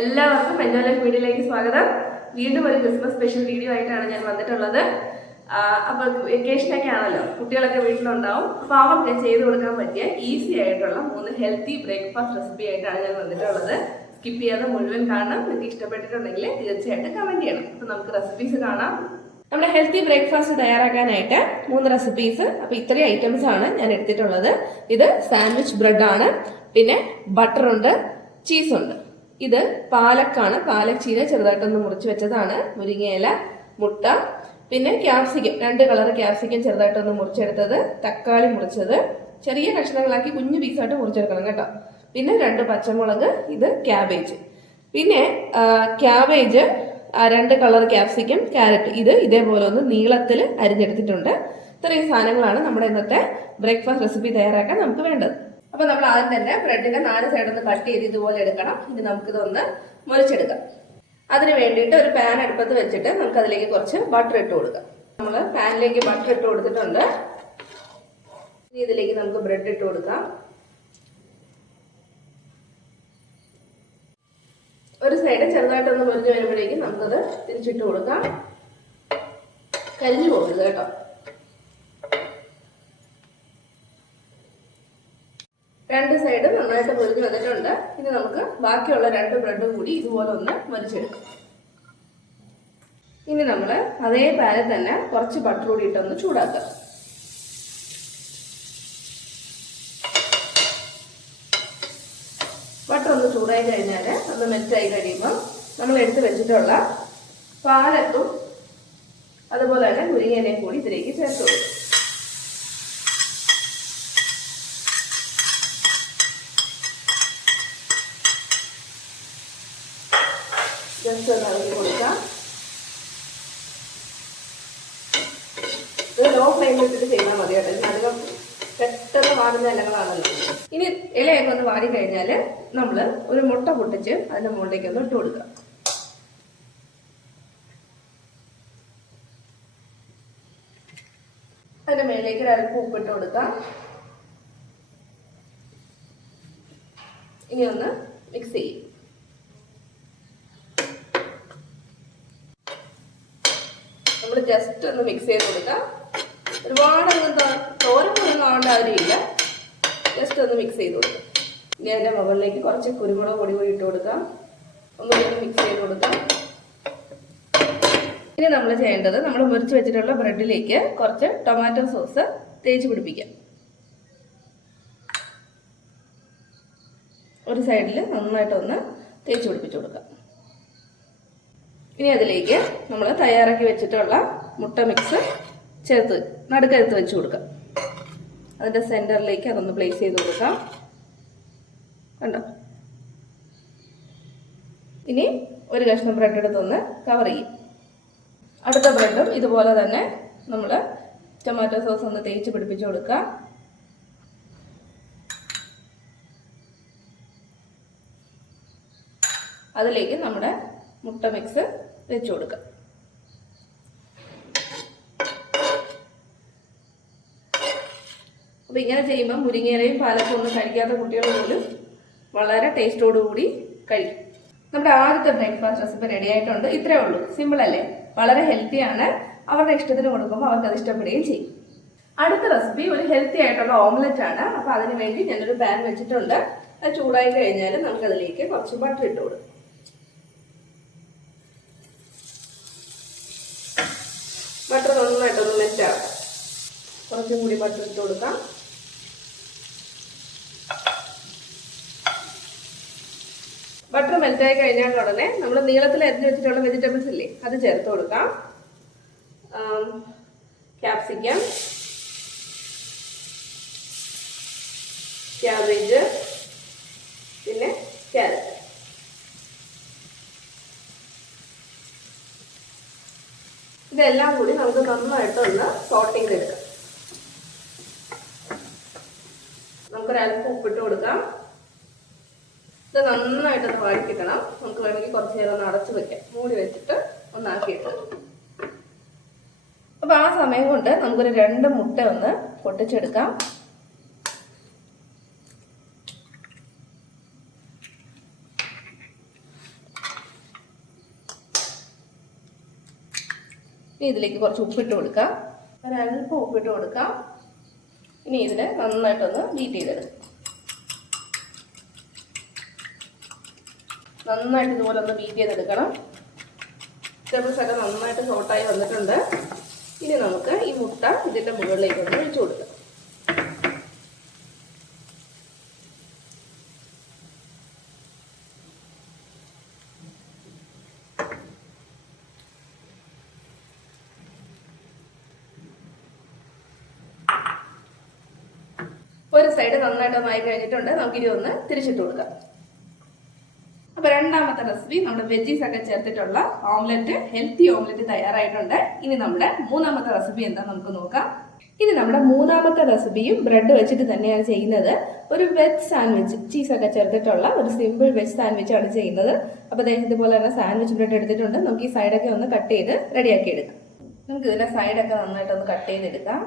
എല്ലാവർക്കും എൻജോ ലൈഫ് വീഡിയോയിലേക്ക് സ്വാഗതം. വീണ്ടും ഒരു ക്രിസ്മസ് സ്പെഷ്യൽ വീഡിയോ ആയിട്ടാണ് ഞാൻ വന്നിട്ടുള്ളത്. അപ്പോൾ വെക്കേഷനൊക്കെ ആണല്ലോ, കുട്ടികളൊക്കെ വീട്ടിലുണ്ടാവും. അപ്പോൾ അവർക്ക് ചെയ്ത് കൊടുക്കാൻ പറ്റിയ ഈസി ആയിട്ടുള്ള 3 ഹെൽത്തി ബ്രേക്ക്ഫാസ്റ്റ് റെസിപ്പി ആയിട്ടാണ് ഞാൻ വന്നിട്ടുള്ളത്. സ്കിപ്പ് ചെയ്യാതെ മുഴുവൻ കാണണം. നിങ്ങൾക്ക് ഇഷ്ടപ്പെട്ടിട്ടുണ്ടെങ്കിൽ തീർച്ചയായിട്ടും കമൻറ്റ് ചെയ്യണം. അപ്പോൾ നമുക്ക് റെസിപ്പീസ് കാണാം. നമ്മുടെ ഹെൽത്തി ബ്രേക്ക്ഫാസ്റ്റ് തയ്യാറാക്കാനായിട്ട് 3 റെസിപ്പീസ്. അപ്പോൾ ഇത്രയും ഐറ്റംസ് ആണ് ഞാൻ എടുത്തിട്ടുള്ളത്. ഇത് സാൻഡ്വിച്ച് ബ്രെഡ് ആണ്, പിന്നെ ബട്ടർ ഉണ്ട്, ചീസ് ഉണ്ട്. ഇത് പാലക്കാണ്, പാലക് ചീര ചെറുതായിട്ടൊന്ന് മുറിച്ച് വെച്ചതാണ്, മുരിങ്ങയില, മുട്ട, പിന്നെ ക്യാപ്സിക്കം, 2 കളർ ക്യാപ്സിക്കം ചെറുതായിട്ടൊന്ന് മുറിച്ചെടുത്തത്, തക്കാളി മുറിച്ചത് ചെറിയ കഷ്ണങ്ങളാക്കി കുഞ്ഞു പീസായിട്ട് മുറിച്ചെടുക്കണം കേട്ടോ. പിന്നെ 2 പച്ചമുളക്, ഇത് ക്യാബേജ്, പിന്നെ ക്യാബേജ് 2 കളർ ക്യാപ്സിക്കം, ക്യാരറ്റ്, ഇത് ഇതേപോലെ ഒന്ന് നീളത്തിൽ അരിഞ്ഞെടുത്തിട്ടുണ്ട്. ഇത്രയും സാധനങ്ങളാണ് നമ്മുടെ ഇന്നത്തെ ബ്രേക്ക്ഫാസ്റ്റ് റെസിപ്പി തയ്യാറാക്കാൻ നമുക്ക് വേണ്ടത്. അപ്പോൾ നമ്മൾ ആദ്യം തന്നെ ബ്രെഡിന്റെ 4 സൈഡൊന്ന് കട്ട് ചെയ്ത് ഇതുപോലെ എടുക്കണം. ഇനി നമുക്കിതൊന്ന് മുറിച്ചെടുക്കാം. അതിന് വേണ്ടിയിട്ട് ഒരു പാൻ അടുപ്പത്ത് വെച്ചിട്ട് നമുക്ക് അതിലേക്ക് കുറച്ച് ബട്ടർ ഇട്ട് കൊടുക്കാം. നമ്മൾ പാനിലേക്ക് ബട്ടർ ഇട്ട് കൊടുത്തിട്ടുണ്ട്. ഇനി ഇതിലേക്ക് നമുക്ക് ബ്രെഡ് ഇട്ട് കൊടുക്കാം. ഒരു സൈഡ് ചെറുതായിട്ടൊന്ന് മുരിഞ്ഞ് വരുമ്പോഴേക്കും നമുക്കത് തിരിച്ചിട്ട് കൊടുക്കാം. കരിഞ്ഞു പോകരുത് കേട്ടോ. രണ്ട് സൈഡ് നന്നായിട്ട് പൊരിഞ്ഞ് വന്നിട്ടുണ്ട്. ഇനി നമുക്ക് ബാക്കിയുള്ള 2 ബ്രെഡും കൂടി ഇതുപോലെ ഒന്ന് മുരിച്ചെടുക്കാം. ഇനി നമ്മൾ അതേ പാനിൽ തന്നെ കുറച്ച് ബട്ടർ കൂടി ഇട്ടൊന്ന് ചൂടാക്കാം. ബട്ടർ ഒന്ന് ചൂടായി കഴിഞ്ഞാൽ ഒന്ന് മെൽറ്റായി കഴിയുമ്പോൾ നമ്മൾ എടുത്ത് വെച്ചിട്ടുള്ള പാലക്കും അതുപോലെ തന്നെ മുരിങ്ങയിലയും കൂടി ഇതിലേക്ക് ചേർത്ത് കൊടുക്കും. ജസ്റ്റ് ഒന്ന് ഇളക്കി കൊടുക്കാം. ഇത് ലോ ഫ്ലെയിമിൽ ഇട്ടിട്ട് ചെയ്താൽ മതി കേട്ടോ. അധികം പെട്ടെന്ന് വാടുന്ന ഇലകളാണല്ലോ. ഇനി ഇലയൊക്കെ ഒന്ന് വാടി കഴിഞ്ഞാൽ നമ്മൾ ഒരു മുട്ട പൊട്ടിച്ച് അതിൻ്റെ മുകളിലേക്ക് ഒന്ന് ഇട്ട് കൊടുക്കാം. അതിൻ്റെ മേലേക്ക് ഒരൽപ്പം ഉപ്പിട്ട് കൊടുക്കാം. ഇനി ഒന്ന് മിക്സ് ചെയ്യും. നമ്മൾ ജസ്റ്റ് ഒന്ന് മിക്സ് ചെയ്ത് കൊടുക്കാം. ഒരുപാട് തോരപ്പൊന്നും ആവേണ്ട കാര്യമില്ല, ജസ്റ്റ് ഒന്ന് മിക്സ് ചെയ്ത് കൊടുക്കാം. ഇനി അതിൻ്റെ മുകളിലേക്ക് കുറച്ച് കുരുമുളക് പൊടി കൂടി ഇട്ട് കൊടുക്കാം. ഒന്നുകൂടി മിക്സ് ചെയ്ത് കൊടുക്കാം. ഇനി നമ്മൾ ചെയ്യേണ്ടത്, നമ്മൾ മുറിച്ച് വെച്ചിട്ടുള്ള ബ്രെഡിലേക്ക് കുറച്ച് ടൊമാറ്റോ സോസ് തേച്ച് പിടിപ്പിക്കാം. ഒരു സൈഡിൽ നന്നായിട്ടൊന്ന് തേച്ച് പിടിപ്പിച്ച് കൊടുക്കാം. ഇനി അതിലേക്ക് നമ്മൾ തയ്യാറാക്കി വെച്ചിട്ടുള്ള മുട്ട മിക്സ് ചേർത്ത് നടുക്കരുത്ത് വെച്ച് കൊടുക്കാം. അതിൻ്റെ സെൻറ്ററിലേക്ക് അതൊന്ന് പ്ലേസ് ചെയ്ത് കൊടുക്കാം. കണ്ടോ? ഇനി ഒരു കഷ്ണം ബ്രെഡ് എടുത്തൊന്ന് കവർ ചെയ്യും. അടുത്ത ബ്രെഡും ഇതുപോലെ തന്നെ നമ്മൾ ടൊമാറ്റോ സോസ് ഒന്ന് തേച്ച് പിടിപ്പിച്ച് കൊടുക്കാം. അതിലേക്ക് നമ്മുടെ മുട്ട മിക്സ് വെച്ച് കൊടുക്കാം. അപ്പോൾ ഇങ്ങനെ ചെയ്യുമ്പോൾ മുരിങ്ങയിലയും പാലക്കും ഒന്നും കഴിക്കാത്ത കുട്ടികൾ പോലും വളരെ ടേസ്റ്റോടുകൂടി കഴിക്കും. നമ്മുടെ ആദ്യത്തെ ബ്രേക്ക്ഫാസ്റ്റ് റെസിപ്പി റെഡി ആയിട്ടുണ്ട്. ഇത്രയേ ഉള്ളൂ, സിമ്പിൾ അല്ലേ? വളരെ ഹെൽത്തിയാണ്. അവരുടെ ഇഷ്ടത്തിന് കൊടുക്കുമ്പോൾ അവർക്ക് അത് ഇഷ്ടപ്പെടുകയും ചെയ്യും. അടുത്ത റെസിപ്പി ഒരു ഹെൽത്തി ആയിട്ടുള്ള ഓംലെറ്റ് ആണ്. അപ്പോൾ അതിന് വേണ്ടി ഞാനൊരു പാൻ വെച്ചിട്ടുണ്ട്. അത് ചൂടായി കഴിഞ്ഞാൽ നമുക്കതിലേക്ക് കുറച്ച് ബട്ടർ ഇട്ട് കൊടുക്കും. ബട്ടർ നന്നായിട്ടൊന്ന് മെൽറ്റാക്കാം. കുറച്ചും കൂടി ബട്ടർ ഇട്ട് കൊടുക്കാം. ബട്ടർ മെൽറ്റായി കഴിഞ്ഞാൽ ഉടനെ നമ്മൾ നീളത്തിൽ അരിഞ്ഞു വെച്ചിട്ടുള്ള വെജിറ്റബിൾസ് ഇല്ലേ, അത് ചേർത്ത് കൊടുക്കാം. ക്യാപ്സിക്കം, ക്യാബേജ്, പിന്നെ ക്യാരറ്റ്. ഇതെല്ലാം കൂടി നമുക്ക് നന്നായിട്ടൊന്ന് സോട്ട് ചെയ്തെടുക്കാം. നമുക്കൊരൽപ്പം ഉപ്പിട്ട് കൊടുക്കാം. ഇത് നന്നായിട്ടൊന്ന് വാടിക്കിട്ടണം. നമുക്ക് വേണമെങ്കിൽ കുറച്ച് നേരം ഒന്ന് അടച്ചു വെക്കാം, മൂടി വെച്ചിട്ട് ഒന്നാക്കിയിട്ട്. അപ്പോൾ ആ സമയം കൊണ്ട് നമുക്കൊരു 2 മുട്ട ഒന്ന് പൊട്ടിച്ചെടുക്കാം. ഇനി ഇതിലേക്ക് കുറച്ച് ഉപ്പിട്ട് കൊടുക്കാം, ഒരല്പം ഉപ്പിട്ട് കൊടുക്കാം. ഇനി ഇതിനെ നന്നായിട്ടൊന്ന് ബീറ്റ് ചെയ്തെടുക്കാം. നന്നായിട്ട് ഇതുപോലെ ഒന്ന് ബീറ്റ് ചെയ്തെടുക്കണം. വെജിറ്റബിൾസൊക്കെ നന്നായിട്ട് സോട്ടായി വന്നിട്ടുണ്ട്. ഇനി നമുക്ക് ഈ മുട്ട ഇതിൻ്റെ മുകളിലേക്ക് ഒന്ന് ഒഴിച്ചു കൊടുക്കാം. ഒരു സൈഡ് നന്നായിട്ട് ആയി കഴിഞ്ഞിട്ടുണ്ട്. നമുക്കിനി ഒന്ന് തിരിച്ചിട്ട് കൊടുക്കാം. അപ്പോൾ രണ്ടാമത്തെ റെസിപ്പി നമ്മുടെ വെജീസ് ഒക്കെ ചേർത്തിട്ടുള്ള ഓംലെറ്റ്, ഹെൽത്തി ഓംലെറ്റ് തയ്യാറായിട്ടുണ്ട്. ഇനി നമ്മുടെ മൂന്നാമത്തെ റെസിപ്പി എന്താ നമുക്ക് നോക്കാം. ഇനി നമ്മുടെ മൂന്നാമത്തെ റെസിപ്പിയും ബ്രെഡ് വെച്ചിട്ട് തന്നെയാണ് ചെയ്യുന്നത്. ഒരു വെജ് സാൻഡ്വിച്ച്, ചീസൊക്കെ ചേർത്തിട്ടുള്ള ഒരു സിമ്പിൾ വെജ് സാൻഡ്വിച്ച് ആണ് ചെയ്യുന്നത്. അപ്പോൾ ഇതുപോലെ തന്നെ സാൻഡ്വിച്ച് ബ്രെഡ് എടുത്തിട്ടുണ്ട്. നമുക്ക് ഈ സൈഡൊക്കെ ഒന്ന് കട്ട് ചെയ്ത് റെഡിയാക്കി എടുക്കാം. നമുക്ക് ഇതിൻ്റെ സൈഡൊക്കെ നന്നായിട്ടൊന്ന് കട്ട് ചെയ്തെടുക്കാം.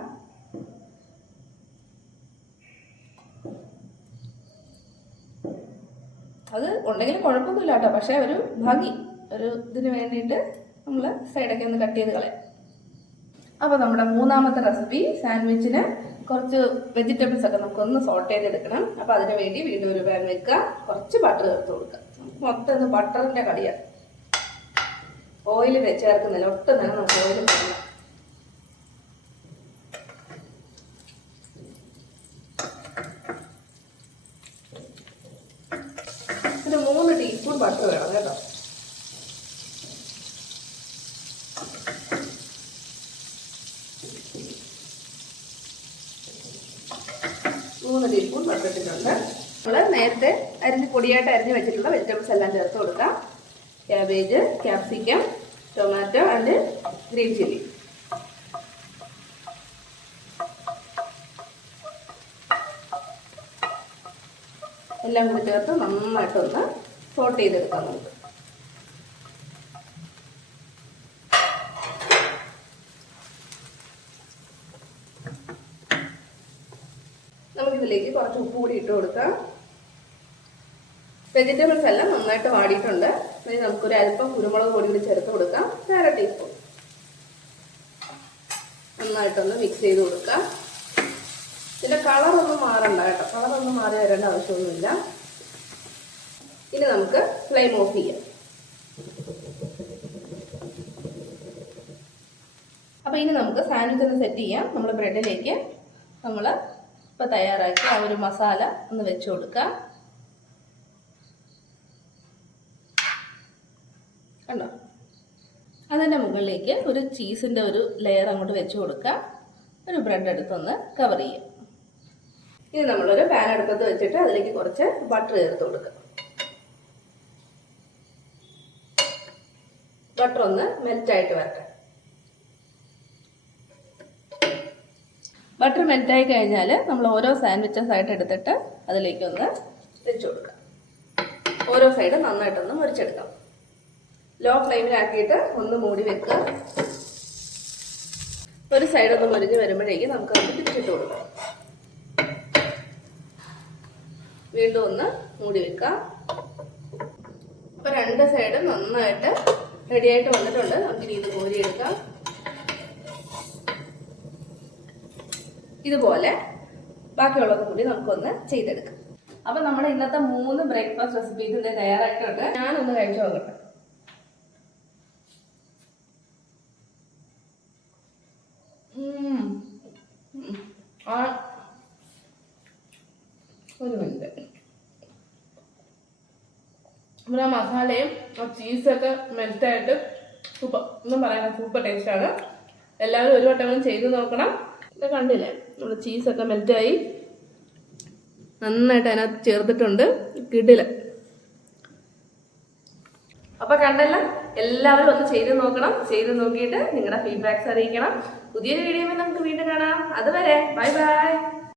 അത് ഉണ്ടെങ്കിലും കുഴപ്പമൊന്നുമില്ല കേട്ടോ, പക്ഷേ ഒരു ഭംഗി, ഒരു ഇതിന് വേണ്ടിയിട്ട് നമ്മൾ സൈഡൊക്കെ ഒന്ന് കട്ട് ചെയ്ത് കളയാം. അപ്പോൾ നമ്മുടെ മൂന്നാമത്തെ റെസിപ്പി സാൻഡ്വിച്ചിന് കുറച്ച് വെജിറ്റബിൾസ് ഒക്കെ നമുക്കൊന്ന് സോട്ട് ചെയ്തെടുക്കണം. അപ്പോൾ അതിന് വേണ്ടി വീണ്ടും ഒരു പാൻ വെക്കുക, കുറച്ച് ബട്ടർ ചേർത്ത് കൊടുക്കുക. മൊത്തം ഇത് ബട്ടറിൻ്റെ കളിയാണ്, ഓയിൽ ചേർക്കുന്നില്ല, ഒട്ടും തന്നെ നമുക്ക് ഓയിൽ വേണ്ട. ഒരു 3 ടീസ്പൂൺ ബട്ടർ വേണം കേട്ടോ. മൂന്ന് ടീസ്പൂൺ ബട്ടർ ഇട്ടിട്ടുണ്ട്. നമ്മൾ നേരത്തെ പൊടിയായിട്ട് അരിഞ്ഞ് വെച്ചിട്ടുള്ള വെജിറ്റബിൾസ് എല്ലാം ചേർത്ത് കൊടുക്കാം. Cabbage, capsicum, tomato and green chilli. എല്ലാം കൂടി ചേർത്ത് നന്നായിട്ടൊന്ന് സോട്ട് ചെയ്തെടുക്കാം. നമുക്കിതിലേക്ക് കുറച്ച് ഉപ്പ് കൂടി ഇട്ട് കൊടുക്കാം. വെജിറ്റബിൾസ് എല്ലാം നന്നായിട്ട് വാടിയിട്ടുണ്ട്. ഇനി നമുക്കൊരു അല്പം കുരുമുളക് പൊടി കൂടി ചേർത്ത് കൊടുക്കാം, 1/2 ടീസ്പൂൺ. നന്നായിട്ടൊന്ന് മിക്സ് ചെയ്ത് കൊടുക്കാം. ഇതിൻ്റെ കളറൊന്നും മാറണ്ട കേട്ടോ, കളറൊന്നും മാറി വരേണ്ട ആവശ്യമൊന്നുമില്ല. ഇനി നമുക്ക് ഫ്ലെയിം ഓഫ് ചെയ്യാം. അപ്പോൾ ഇനി നമുക്ക് സാൻഡ്വിച്ച് ഒന്ന് സെറ്റ് ചെയ്യാം. നമ്മൾ ബ്രെഡിലേക്ക് നമ്മൾ ഇപ്പോൾ തയ്യാറാക്കി ആ ഒരു മസാല ഒന്ന് വെച്ച് കൊടുക്കാം. കണ്ടോ, അതിൻ്റെ മുകളിലേക്ക് ഒരു ചീസിൻ്റെ ഒരു ലെയർ അങ്ങോട്ട് വെച്ച് കൊടുക്കാം. ഒരു ബ്രെഡ് എടുത്തൊന്ന് കവർ ചെയ്യാം. ഇനി നമ്മളൊരു പാൻ അടുപ്പത്ത് വെച്ചിട്ട് അതിലേക്ക് കുറച്ച് ബട്ടർ ചേർത്ത് കൊടുക്കുക. ബട്ടർ ഒന്ന് മെൽറ്റായിട്ട് വരട്ടെ. ബട്ടർ മെൽറ്റായി കഴിഞ്ഞാൽ നമ്മൾ ഓരോ സാൻഡ്വിച്ചസ് ആയിട്ട് എടുത്തിട്ട് അതിലേക്കൊന്ന് വെച്ച് കൊടുക്കാം. ഓരോ സൈഡ് നന്നായിട്ടൊന്ന് മുറിച്ചെടുക്കാം. ലോ ഫ്ലെയിമിലാക്കിയിട്ട് ഒന്ന് മൂടി വെക്കുക. ഒരു സൈഡൊന്ന് മുരിഞ്ഞ് വരുമ്പോഴേക്കും നമുക്ക് അത് തിരിച്ചിട്ട് കൊടുക്കാം. വീണ്ടും ഒന്ന് മൂടി വെക്കാം. അപ്പോൾ 2 സൈഡും നന്നായിട്ട് റെഡിയായിട്ട് വന്നിട്ടുണ്ട്. നമുക്ക് ഇത് കോരിയെടുക്കാം. ഇതുപോലെ ബാക്കിയുള്ളത് കൂടി നമുക്കൊന്ന് ചെയ്തെടുക്കാം. അപ്പം നമ്മുടെ ഇന്നത്തെ 3 ബ്രേക്ക്ഫാസ്റ്റ് റെസിപ്പീസ് ഇതിൻ്റെ തയ്യാറായിട്ടുണ്ട്. ഞാനൊന്ന് കഴിച്ചു നോക്കട്ടെ. ഒരു മിനിറ്റ്. നമ്മുടെ ആ മസാലയും ആ ചീസൊക്കെ മെൽറ്റായിട്ട് സൂപ്പർ, ഒന്നും പറയാൻ സൂപ്പർ ടേസ്റ്റാണ്. എല്ലാവരും ഒരു വട്ടങ്ങളും ചെയ്ത് നോക്കണം. ഇത് കണ്ടില്ലേ, നമ്മുടെ ചീസൊക്കെ മെൽറ്റായി നന്നായിട്ട് അതിനകത്ത് ചേർത്തിട്ടുണ്ട്. കിടില. അപ്പോൾ കണ്ടല്ലോ, എല്ലാവരും ഒന്ന് ചെയ്ത് നോക്കണം. ചെയ്ത് നോക്കിയിട്ട് നിങ്ങളുടെ ഫീഡ്ബാക്ക്സ് അറിയിക്കണം. പുതിയൊരു വീഡിയോയിൽ നമുക്ക് വീണ്ടും കാണാം. അതുവരെ ബൈ ബൈ.